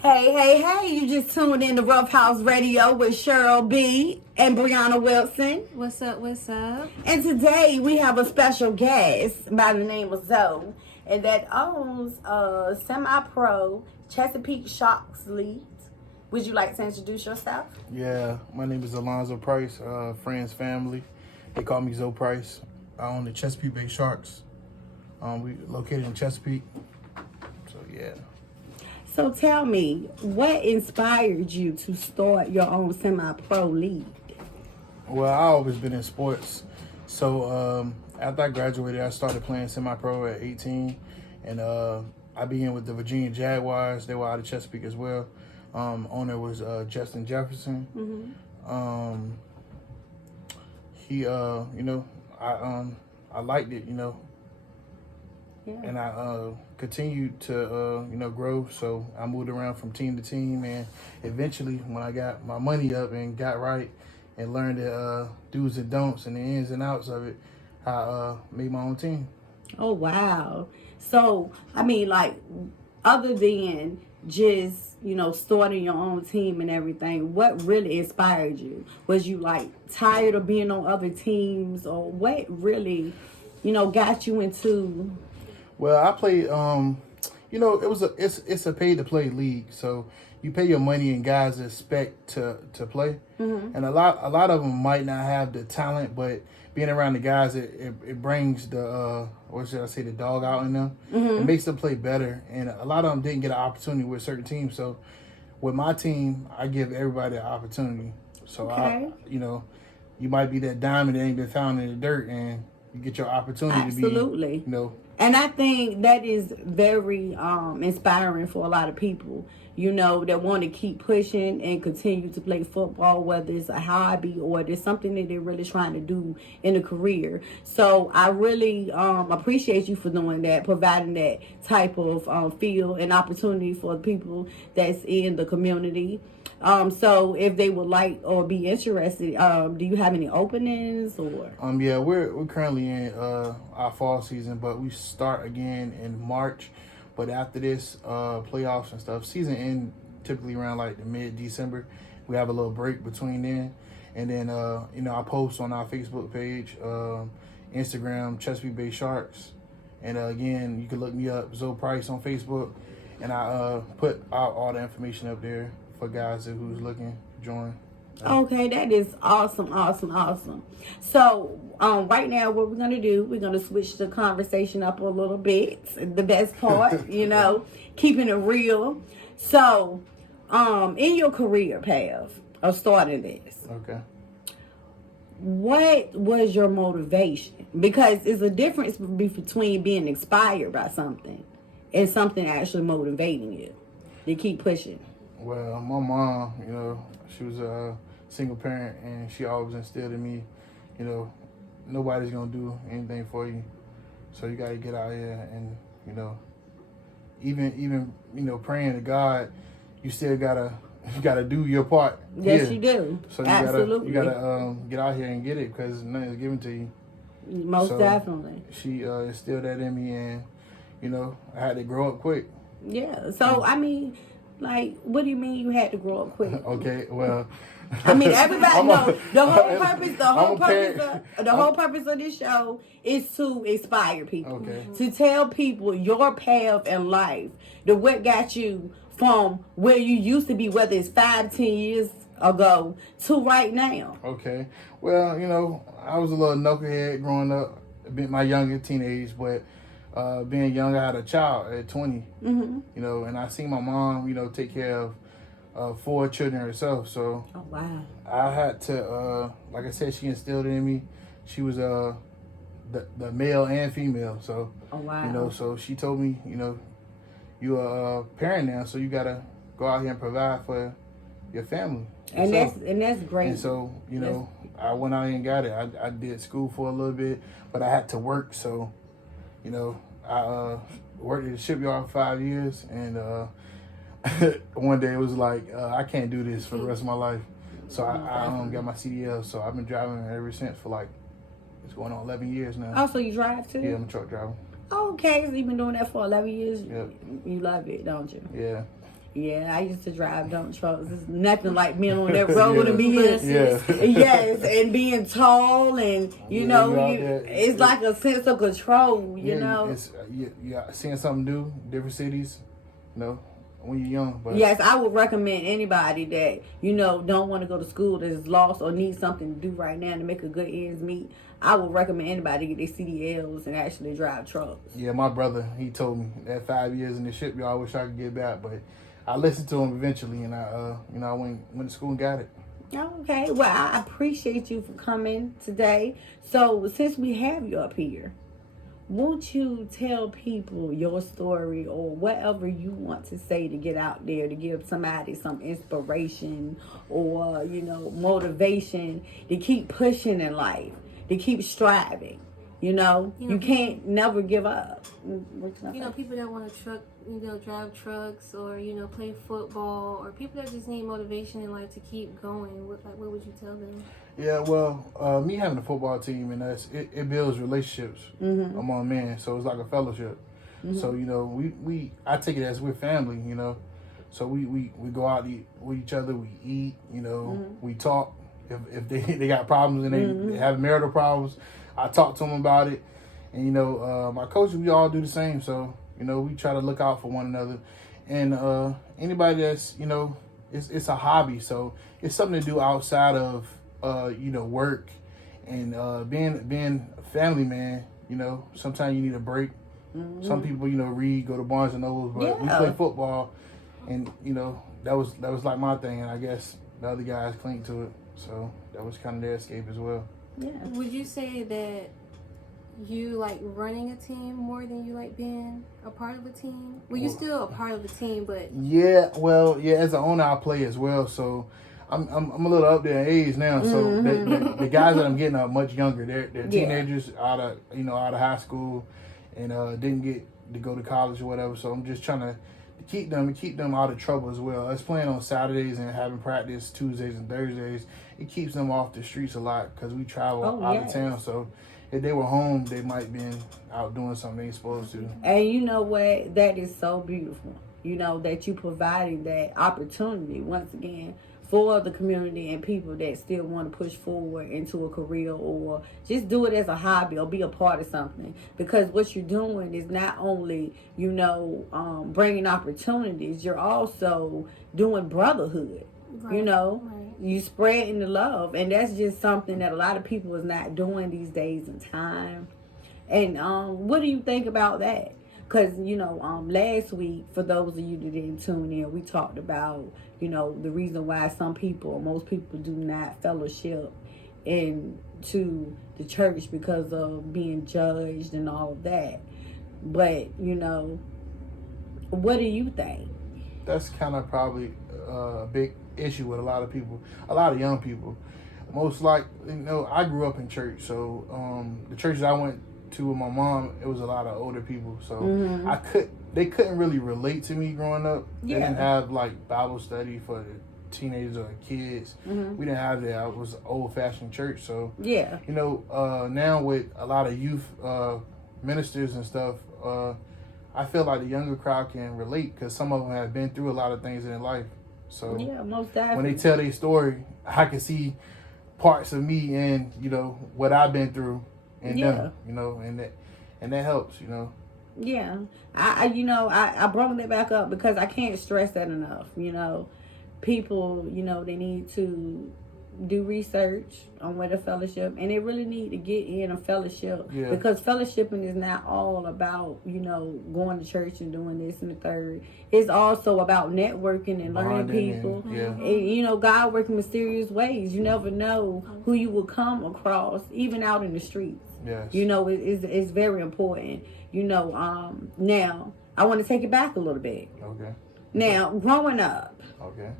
Hey, hey, hey, you just tuned in to Rough House Radio with Cheryl B. and Breyana Wilson. What's up, what's up? And today we have a special guest by the name of Zoe, and that owns semi-pro Chesapeake Sharks League. Would you like to introduce yourself? Yeah, my name is Alonzo Price, friends, family. They call me Zoe Price. I own the Chesapeake Bay Sharks. We located in Chesapeake. So, yeah. So tell me, what inspired you to start your own semi-pro league? Well, I always been in sports. So, after I graduated, I started playing semi-pro at 18. And I began with the Virginia Jaguars. They were out of Chesapeake as well. Owner was Justin Jefferson. Mm-hmm. He, I liked it, Yeah. and I continued to, grow. So I moved around from team to team, and eventually, when I got my money up and got right and learned the do's and don'ts and the ins and outs of it, I made my own team. Oh, wow. So, I mean, like, other than just, starting your own team and everything, what really inspired you? Was you, like, tired of being on other teams? Or what really, got you into... Well, I played, it's a pay-to-play league. So you pay your money and guys expect to play. Mm-hmm. And a lot of them might not have the talent, but being around the guys, it brings the the dog out in them. Mm-hmm. It makes them play better. And a lot of them didn't get an opportunity with certain teams. So with my team, I give everybody an opportunity. So Okay. you might be that diamond that ain't been found in the dirt, and you get your opportunity Absolutely. to be, And I think that is very inspiring for a lot of people, that want to keep pushing and continue to play football, whether it's a hobby or it's something that they're really trying to do in a career. So I really appreciate you for doing that, providing that type of feel and opportunity for people that's in the community. So if they would like or be interested, do you have any openings or? Yeah, we're currently in our fall season, but we start again in March. But after this, playoffs and stuff, season end typically around like the mid-December. We have a little break between then, and then I post on our Facebook page, Instagram, Chesapeake Bay Sharks, and again you can look me up, Zoe Price on Facebook, and I put out all the information up there for guys who's looking to join. Okay, that is awesome. So, right now, what we're going to do, we're going to switch the conversation up a little bit. The best part, keeping it real. So, in your career path of starting this, Okay. what was your motivation? Because there's a difference between being inspired by something and something actually motivating you to keep pushing. Well, my mom, she was a single parent, and she always instilled in me, nobody's gonna do anything for you, so you gotta get out here and, even praying to God, you still gotta do your part. Yes, you do. So Absolutely. you gotta get out here and get it, because nothing's given to you. Most definitely. She instilled that in me, and I had to grow up quick. Yeah. So I mean, like, what do you mean you had to grow up quick? Okay, well, I mean, everybody knows the whole purpose of this show is to inspire people. Okay. To tell people your path in life, what got you from where you used to be, whether it's 5-10 years ago to right now. Okay. Well, I was a little knucklehead growing up, a bit my younger teenage, but being young, I had a child at 20, Mm-hmm. and I seen my mom, take care of 4 children herself. So Oh, wow. I had to, like I said, she instilled it in me. She was the male and female. So, Oh, wow. so she told me, you're a parent now, so you got to go out here and provide for your family. And so, that's great. And so, I went out and got it. I did school for a little bit, but I had to work. So, I worked at the shipyard for 5 years, and one day it was like, I can't do this for the rest of my life. So I got my CDL. So I've been driving ever since for it's going on 11 years now. Oh, so you drive too? Yeah, I'm a truck driver. Okay, so you've been doing that for 11 years. Yep. You love it, don't you? Yeah. Yeah, I used to drive dump trucks. It's nothing like being on that road and being yes, and being tall, and it's like a sense of control. You know, it's seeing something new, different cities. When you're young. But yes, I would recommend anybody that don't want to go to school, that is lost or needs something to do right now to make a good ends meet. I would recommend anybody get their CDLs and actually drive trucks. Yeah, my brother, he told me that 5 years in the shipyard, I wish I could get back, but I listened to him eventually, and I went to school and got it. Okay, well, I appreciate you for coming today. So since we have you up here, won't you tell people your story or whatever you want to say to get out there to give somebody some inspiration or, motivation to keep pushing in life, to keep striving? You can't never give up. People that want to drive trucks or, play football, or people that just need motivation in life to keep going. What would you tell them? Yeah, well, me having a football team and it builds relationships among men. So it's like a fellowship. Mm-hmm. So, I take it as we're family, So we go out with each other, we eat, we talk. If they got problems and they have marital problems, I talk to them about it. And, my coaches, we all do the same. So, we try to look out for one another. And anybody that's, it's a hobby. So it's something to do outside of, work. And being a family man, sometimes you need a break. Mm-hmm. Some people, read, go to Barnes and Nobles. But we play football. And, that was like my thing. And I guess the other guys cling to it. So that was kind of their escape as well. Yeah. Would you say that you like running a team more than you like being a part of a team? Well, you're still a part of a team, but as an owner, I play as well. So I'm a little up there in age now. So the guys that I'm getting are much younger. They're teenagers out of high school and didn't get to go to college or whatever. So I'm just trying to keep them out of trouble as well. Us playing on Saturdays and having practice Tuesdays and Thursdays, it keeps them off the streets a lot because we travel out of town. So if they were home, they might been out doing something they ain't supposed to. And you know what? That is so beautiful. That you providing that opportunity once again for the community and people that still want to push forward into a career or just do it as a hobby or be a part of something. Because what you're doing is not only, bringing opportunities, you're also doing brotherhood. Right. You spreading the love. And that's just something that a lot of people is not doing these days in time. And what do you think about that? Because, last week, for those of you that didn't tune in, we talked about, the reason why most people do not fellowship into the church because of being judged and all of that. But, what do you think? That's kind of probably a big issue with a lot of people, a lot of young people. Most like, I grew up in church, so the churches I went to with my mom, it was a lot of older people, so they couldn't really relate to me growing up. They didn't have like Bible study for the teenagers or the kids. We didn't have that. I was old-fashioned church, so now with a lot of youth ministers and stuff, I feel like the younger crowd can relate because some of them have been through a lot of things in their life. So most definitely. When they tell their story, I can see parts of me and what I've been through. And them, and that helps, Yeah, I brought that back up because I can't stress that enough. People, they need to do research on where to fellowship, and they really need to get in a fellowship because fellowshipping is not all about going to church and doing this and the third. It's also about networking and learning people. And, God working mysterious ways. You never know who you will come across, even out in the streets. Yes. It's very important. Now I want to take it back a little bit. Okay. Now, growing up. Okay.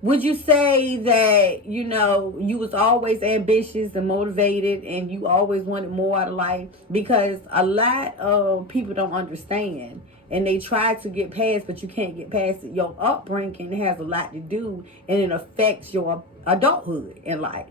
Would you say that, you was always ambitious and motivated and you always wanted more out of life? Because a lot of people don't understand and they try to get past, but you can't get past it. Your upbringing has a lot to do and it affects your adulthood in life.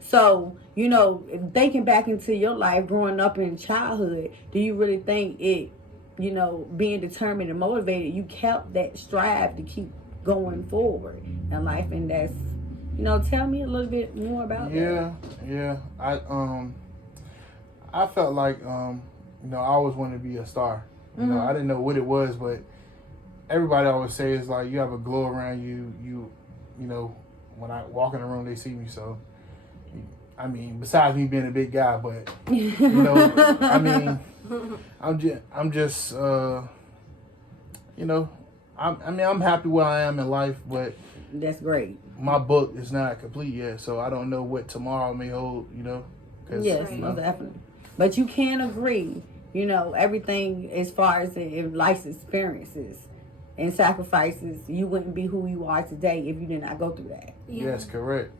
So, thinking back into your life growing up in childhood, do you really think it you know, being determined and motivated, you kept that strive to keep going forward in life. And that's, you know, tell me a little bit more about that. Yeah. I felt like, you know, I always wanted to be a star. You know, I didn't know what it was, but everybody always says, like, you have a glow around you. You know, when I walk in the room, they see me. So, I mean, besides me being a big guy, but, you know, I mean, I'm just, you know, I'm happy where I am in life, but That's great. my book is not complete yet, so I don't know what tomorrow may hold, you know. Yes, you most know, definitely. But you can agree, you know, everything as far as in life's experiences and sacrifices, you wouldn't be who you are today if you did not go through that. Yes, correct.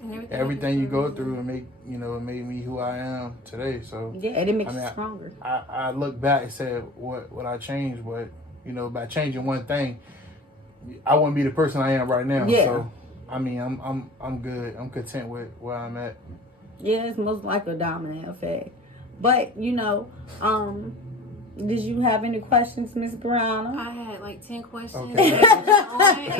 And Everything you go through and make, you know, it made me who I am today. So Yeah, and it makes I mean, you stronger. I look back and said, what I changed, but, you know, by changing one thing, I wouldn't be the person I am right now. Yeah. So I mean, I'm good. I'm content with where I'm at. Yeah, it's most like a dominant effect. But, you know, did you have any questions, Miss Breyana? I had like 10 questions. Okay.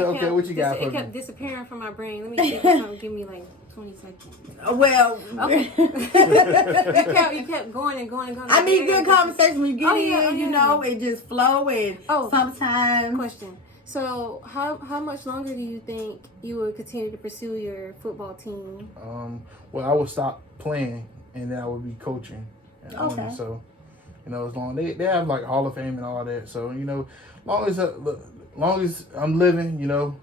Okay, what you got for It me? kept disappearing from my brain. Let me think of something. Give me like 20 seconds. Well, Okay. you kept going and going and going. I mean, good conversation when you get Oh, in, yeah. you know, it just flow and sometimes. Question. So, how much longer do you think you would continue to pursue your football team? Well, I would stop playing and then I would be coaching and Okay. owning. So, you know, as long they have like Hall of Fame and all that. So, you know, long as I'm living, you know,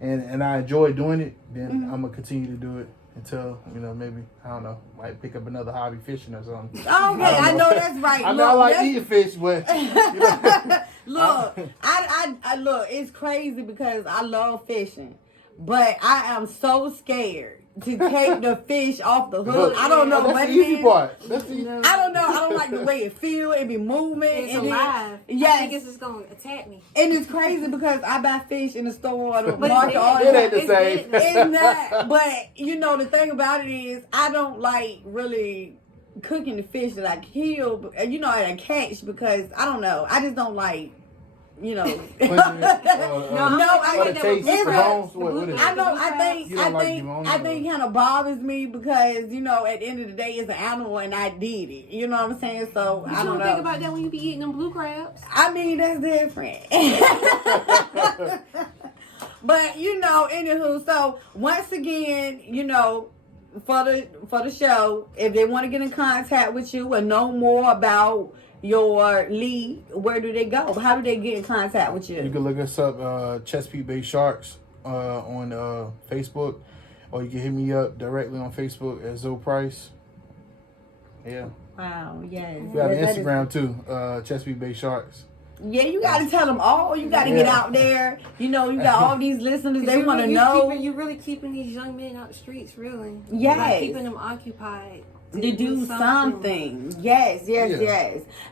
and I enjoy doing it, then I'm gonna continue to do it until, you know, maybe I don't know, might pick up another hobby, fishing or something. Okay, I know that's right. I mean, I like eating fish, but you know, look, I look. It's crazy because I love fishing, but I am so scared to take the fish off the hook. I don't know that's what the it easy is. part. That's the I don't know. I don't like the way it feel. It be moving. It's and alive. Yes. I think it's just going to attack me. And it's crazy because I buy fish in the store, the But market, all it that. ain't the It's same. dead. It's not. But you know, the thing about it is, I don't like really cooking the fish that I kill. You know, I catch because I don't know. I just don't like. You know, No, I the get taste, that the bones, what is it? I know. You I don't like think. the bones, I think kind of bothers me because you know, at the end of the day, it's an animal and I did it. You know what I'm saying? So But I you don't don't think know. about that when you be eating them blue crabs. I mean, that's different. But you know, anywho, so once again, you know, for the show, if they want to get in contact with you and know more about your league, where do they go? How do they get in contact with you? You can look us up, Chesapeake Bay Sharks, on Facebook, or you can hit me up directly on Facebook at Zoe Price. Yeah. Wow, yes. We have an That is- Instagram too, Chesapeake Bay Sharks. Yeah, you got to tell them all. You got to get out there. You know, you got all these listeners. They want to know. You're really keeping these young men out the streets, really. Yes. Like keeping them occupied. To do something. Yes.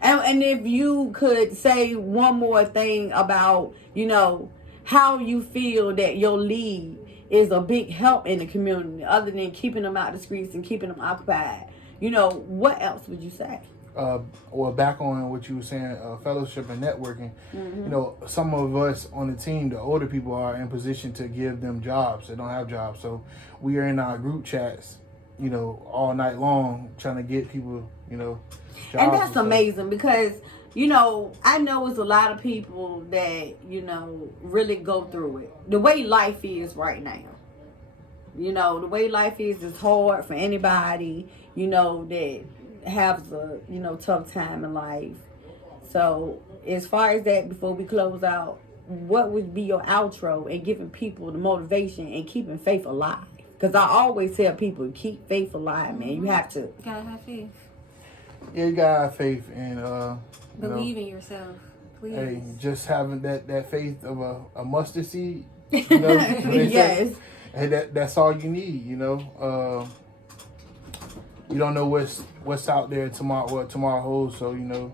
And if you could say one more thing about, you know, how you feel that your league is a big help in the community, other than keeping them out the streets and keeping them occupied, you know, what else would you say? Or back on what you were saying, fellowship and networking. You know, some of us on the team, the older people, are in position to give them jobs. They don't have jobs. So we are in our group chats, you know, all night long trying to get people, you know, jobs. And that's amazing because, you know, I know it's a lot of people that, you know, really go through it. The way life is right now. You know, the way life is hard for anybody, you know, that has a, you know, tough time in life. So as far as that, before we close out, what would be your outro in giving people the motivation and keeping faith alive? Because I always tell people, keep faith alive, man. You have to. Gotta have faith. Yeah, you gotta have faith and Believe in yourself. Please. Hey, just having that faith of a mustard seed, you know. Yes. Hey, that's all you need, you know. You don't know what's out there tomorrow, what tomorrow holds. So, you know,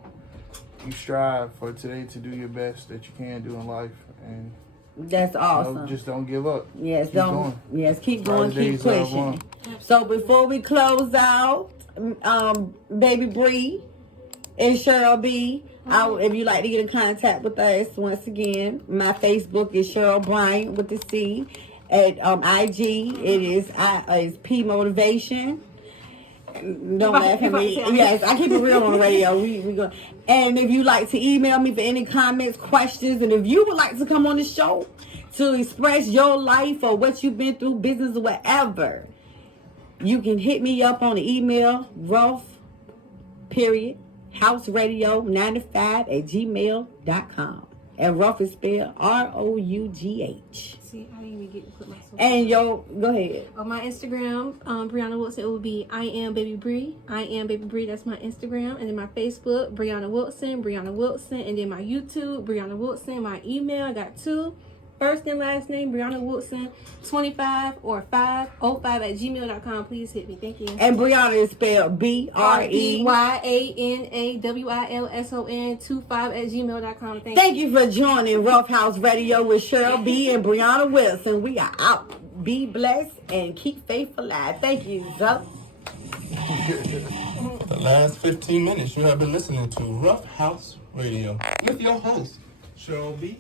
you strive for today to do your best that you can do in life, and that's awesome. You know, just don't give up. Yes, keep going. Yes, keep going, Friday keep days are pushing. long. So before we close out, Baby Bree and Cheryl B, If you like to get in contact with us, once again, my Facebook is Cheryl Bryant with the C. At IG, it's P Motivation. Don't laugh at me. Yes, I keep it real on the radio. We go. And if you like to email me for any comments, questions, and if you would like to come on the show to express your life or what you've been through, business or whatever, you can hit me up on the email, rough.houseradio95@gmail.com. And rough is spelled ROUGH. See, I didn't even get to put myself. And go ahead. On my Instagram, Breyana Wilson, it will be I am Baby Bree. I am Baby Bree. That's my Instagram. And then my Facebook, Breyana Wilson. And then my YouTube, Breyana Wilson. My email, I got 2. First and last name, Breyana Wilson, 25 or 505@gmail.com. Please hit me. Thank you. And Breyana is spelled BREYANAWILSON 25@gmail.com. Thank you for joining Rough House Radio with Cheryl B. and Breyana Wilson. We are out. Be blessed and keep faith alive. Thank you, Zup. For the last 15 minutes, you have been listening to Rough House Radio with your host, Cheryl B.